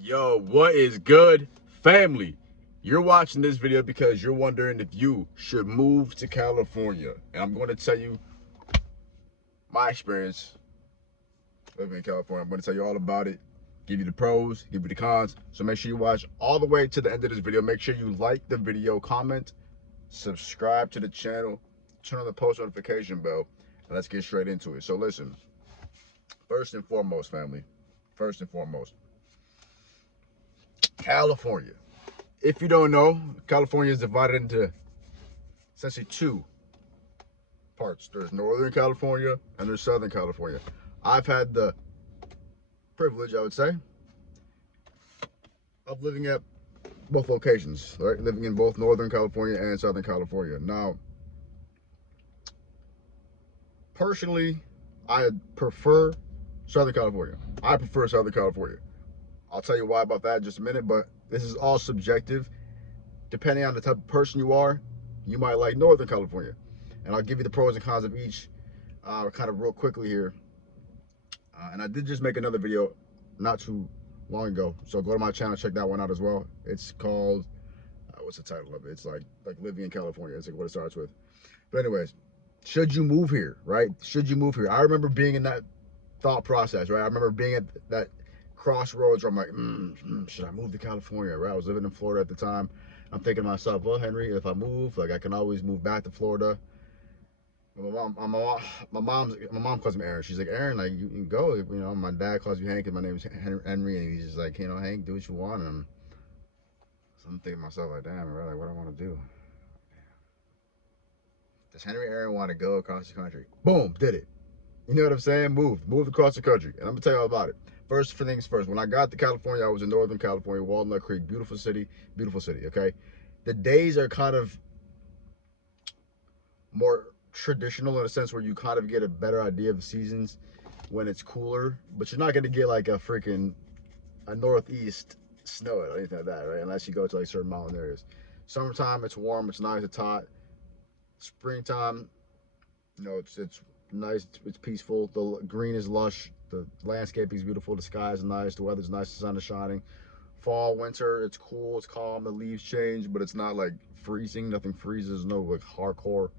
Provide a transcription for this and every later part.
Yo, what is good, family? You're watching this video because you're wondering if you should move to California. And I'm going to tell you my experience living in California. I'm going to tell you all about it, give you the pros, give you the cons. So make sure you watch all the way to the end of this video. Make sure you like the video, comment, subscribe to the channel, turn on the post notification bell, and let's get straight into it. So listen, first and foremost, family, first and foremost, California. If you don't know, California is divided into essentially two parts. There's Northern California and there's Southern California. I've had the privilege, I would say, of living at both locations, right? Living in both Northern California and Southern California. Now, personally, I prefer Southern California. I prefer Southern California. I'll tell you why about that in just a minute, but this is all subjective. Depending on the type of person you are, you might like Northern California. And I'll give you the pros and cons of each kind of real quickly here. And I did just make another video not too long ago, so go to my channel, check that one out as well. It's called what's the title of it? It's like living in California. It's like what it starts with. But anyways, should you move here, right? Should you move here? I remember being in that thought process, right? I remember being at that crossroads where I'm like, should I move to California, right? I was living in Florida at the time. I'm thinking to myself, well, Henry, if I move, like I can always move back to Florida. My mom calls me Aaron. She's like, Aaron, like you can go. You know, my dad calls me Hank, and my name is Henry, and he's just like, you know, Hank, do what you want. And so I'm thinking to myself, like, damn, right, like what do I want to do? Does Henry Aaron want to go across the country? Boom, did it. You know what I'm saying? Moved across the country, and I'm gonna tell you all about it. First things first. When I got to California, I was in Northern California, Walnut Creek, beautiful city, beautiful city. Okay, the days are kind of more traditional in a sense where you kind of get a better idea of the seasons when it's cooler, but you're not gonna get like a northeast snow or anything like that, right? Unless you go to like certain mountain areas. Summertime, it's warm, it's nice, it's hot. Springtime, you know, it's nice, it's peaceful. The green is lush, the landscape is beautiful, the sky is nice, the weather's nice, the sun is shining. Fall, winter, it's cool, it's calm, the leaves change, but it's not like freezing. Nothing freezes, no like hardcore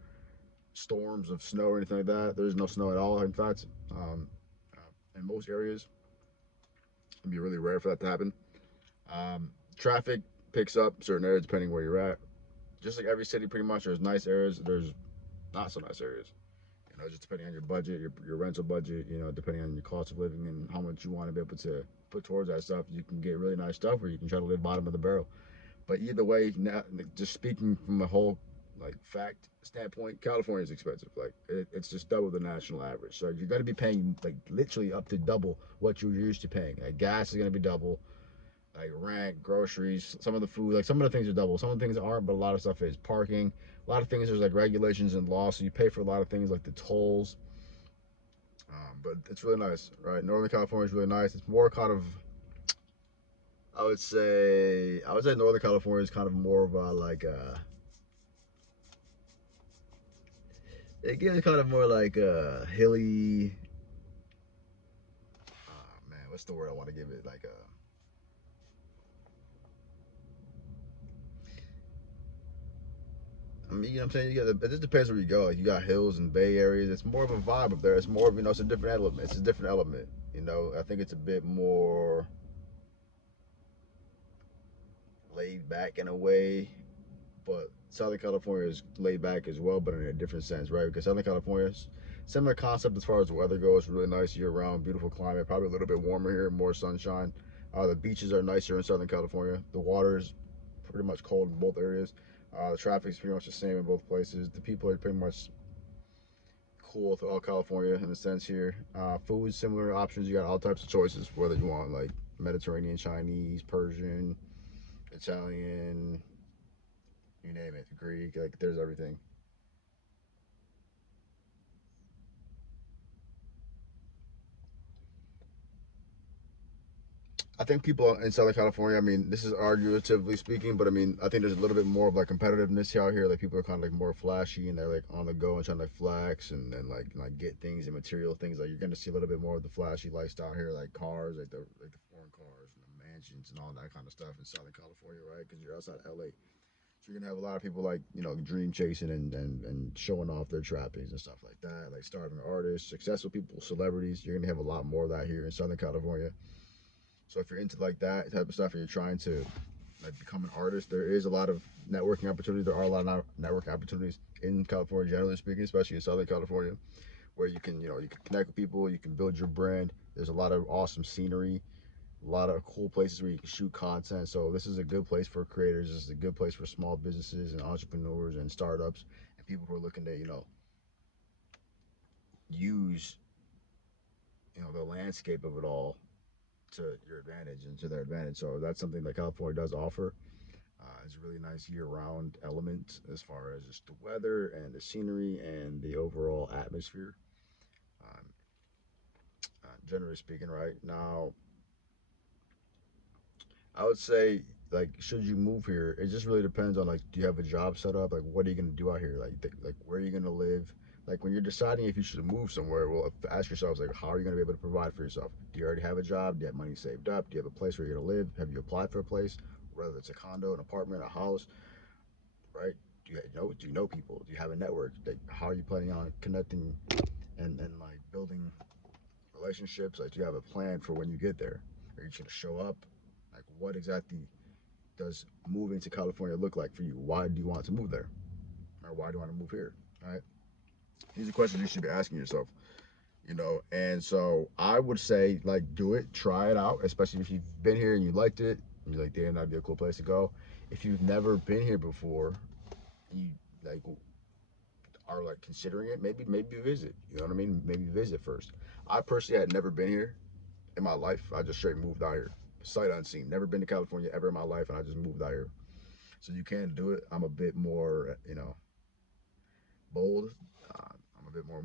storms of snow or anything like that. There's no snow at all. In fact, in most areas, it'd be really rare for that to happen. Traffic picks up certain areas depending where you're at. Just like every city, pretty much, there's nice areas, there's not so nice areas. You know, just depending on your budget, your rental budget, you know, depending on your cost of living and how much you want to be able to put towards that stuff, you can get really nice stuff, or you can try to live bottom of the barrel. But either way, now just speaking from a whole like fact standpoint, California is expensive. Like it's just double the national average. So you're gonna be paying like literally up to double what you're used to paying. Like gas is gonna be double. Like rent, groceries, some of the food, like some of the things are double. Some of the things aren't, but a lot of stuff is. Parking, a lot of things there's like regulations and laws, so you pay for a lot of things like the tolls. But it's really nice, right? Northern California is really nice. It's more kind of, I would say Northern California is kind of more of a like it gives kind of more like a hilly. Man, what's the word I want to give it? Like a. I mean, you know what I'm saying? It just depends where you go. Like you got hills and bay areas. It's more of a vibe up there. It's more of, you know, it's a different element. It's a different element. You know, I think it's a bit more laid back in a way. But Southern California is laid back as well, but in a different sense, right? Because Southern California is similar concept as far as the weather goes. Really nice year round, beautiful climate. Probably a little bit warmer here, more sunshine. The beaches are nicer in Southern California. The water is pretty much cold in both areas. The traffic is pretty much the same in both places. The people are pretty much cool throughout California in a sense here. Food, similar options. You got all types of choices, whether you want like Mediterranean, Chinese, Persian, Italian, you name it, Greek, like there's everything. I think people in Southern California, I mean, this is arguably speaking, but I mean, I think there's a little bit more of like competitiveness out here. Like people are kind of like more flashy and they're like on the go and trying to like flex and like get things and material things. Like you're gonna see a little bit more of the flashy lifestyle here, like cars, like the foreign cars and the mansions and all that kind of stuff in Southern California, right? Because you're outside LA. So you're gonna have a lot of people like dream chasing and showing off their trappings and stuff like that, like starving artists, successful people, celebrities. You're gonna have a lot more of that here in Southern California. So if you're into like that type of stuff and you're trying to like become an artist, there is a lot of networking opportunities. There are a lot of networking opportunities in California, generally speaking, especially in Southern California, where you can you can connect with people, you can build your brand. There's a lot of awesome scenery, a lot of cool places where you can shoot content. So this is a good place for creators. This is a good place for small businesses and entrepreneurs and startups and people who are looking to use the landscape of it all to your advantage and to their advantage. So that's something that California does offer. It's a really nice year-round element as far as just the weather and the scenery and the overall atmosphere. Um, Generally speaking, right now, I would say like should you move here? It just really depends on like do you have a job set up? Like what are you gonna do out here? Like where are you gonna live? Like when you're deciding if you should move somewhere, well, ask yourselves like how are you gonna be able to provide for yourself? Do you already have a job? Do you have money saved up? Do you have a place where you're gonna live? Have you applied for a place? Whether it's a condo, an apartment, a house, right? Do you know people? Do you have a network? Like, how are you planning on connecting and like building relationships? Like, do you have a plan for when you get there? Are you just gonna show up? Like, what exactly does moving to California look like for you? Why do you want to move there, or why do you want to move here? Right? These are questions you should be asking yourself. And so I would say like do it, try it out, especially if you've been here and you liked it. And you're like, damn, that'd be a cool place to go. If you've never been here before, you like are like considering it, maybe visit. You know what I mean? Maybe visit first. I personally had never been here in my life. I just straight moved out here, sight unseen. Never been to California ever in my life, and I just moved out here. So you can do it. I'm a bit more, bold. I'm a bit more